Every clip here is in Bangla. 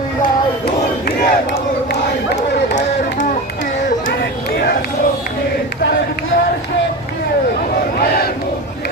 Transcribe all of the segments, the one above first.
তোমায় ভুলি নাই দূর দিয়ে বাবর ভাই বাবর ভাইয়ের মুক্তি তারেক জিয়ার শক্তি আমার ভাইয়ের মুক্তি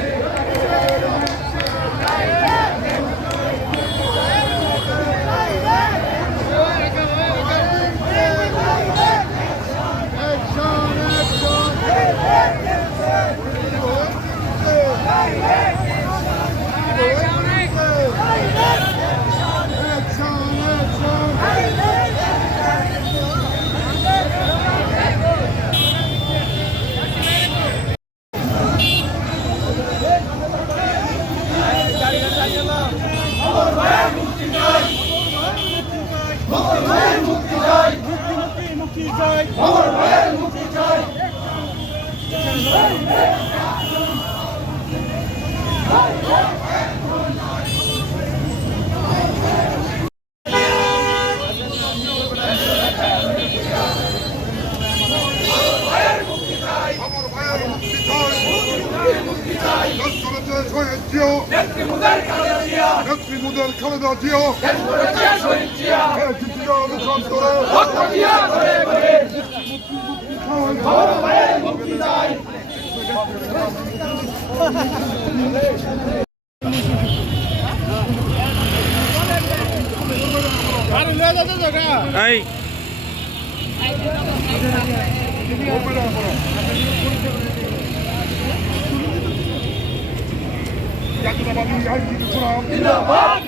চাই আমার মুক্তি চাই এই জাতীয়তাবাদী আইনজীবী ফোরাম জিন্দাবাদ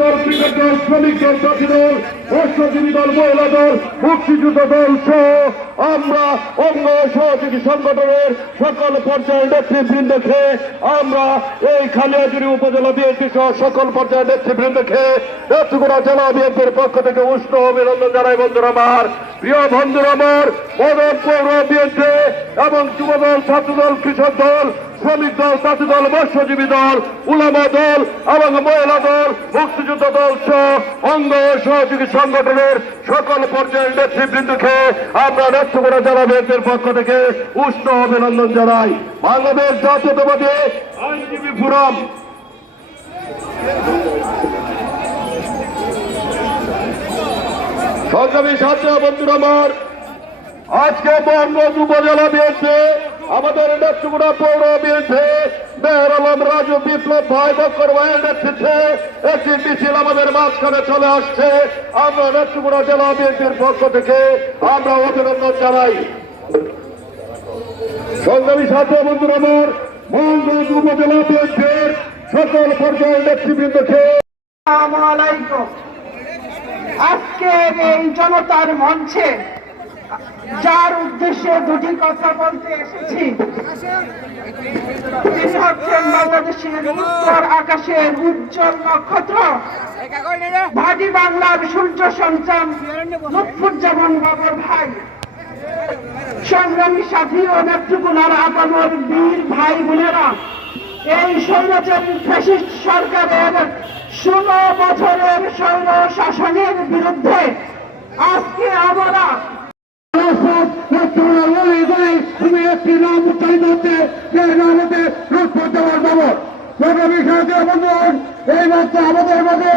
দল শ্রমিক দল জাতি দল দল, মহিলা দল, মুক্তিযুদ্ধ দল সহ আমরা অঙ্গ সহযোগী সংগঠনের সকল পর্যায়ের নেতৃবৃন্দকে আমরা এই উপজেলা বিএনপি সহ সকল পর্যায়ের নেতৃবৃন্দকে নেত্রকোনা জেলা বিএনপির পক্ষ থেকে উষ্ণ অভিনন্দন জানাই বন্ধুরা আমার। প্রিয় বন্ধুরা আমার মদন পৌর বিএনপি এবং যুবদল, ছাত্রদল, কৃষক দল শ্রমিক দল জাতি দল, মৎস্যজীবী দল, উলামা দল এবং মহিলা দল, মুক্তিযুদ্ধ দল সহ অঙ্গ সহযোগী সংগঠনের সকল পর্যায়ের নেতৃবৃন্দকে আমরা নেত্রকোনা জেলা বিএনপির পক্ষ থেকে উষ্ণ অভিনন্দন জানাই। বাংলাদেশ জাতীয়তাবাদী আইনজীবী ফোরাম। সংগ্রামী ছাত্র বন্ধুরা আমার, আজকে বঙ্গজ উপজেলা বিএনপি আমাদের নেত্রকোনা পৌর বিএনপি মেহর আলম রাজু বিপ্লব ভাই বকর ভাইয়ের নেতৃত্বে একটি মিছিল আমাদের মাঝখানে চলে আসছে। আমরা নেত্রকোনা জেলা বিএনপির পক্ষ থেকে আমরা অভিনন্দন জানাই। সংগ্রামী ছাত্র বন্ধুরা আমার মহানগঞ্জ উপজেলা বিএনপির সকল পর্যায়ের নেতৃবৃন্দকে আজকের এই জনতার মঞ্চে যার উদ্দেশ্যে দুটি কথা বলতে এসেছি। তিনি হচ্ছেন বাংলাদেশের উত্তর আকাশের উজ্জ্বল নক্ষত্র। ভাটি বাংলার সূর্য সন্তান লুৎফুজ্জামান বাবর ভাই। সংগ্রামী সাথী ও নেত্রকোনার আপামর বীর ভাই বোনেরা, এই স্বৈরাচারী ফ্যাসিস্ট সরকারের ষোলো বছরের সৈন্য শাসনের বিরুদ্ধে আজকে একটি উচ্চারিত হচ্ছে সেই নাম হচ্ছে লুৎফুজ্জামান বাবর। এই মাত্র আমাদের মাঝে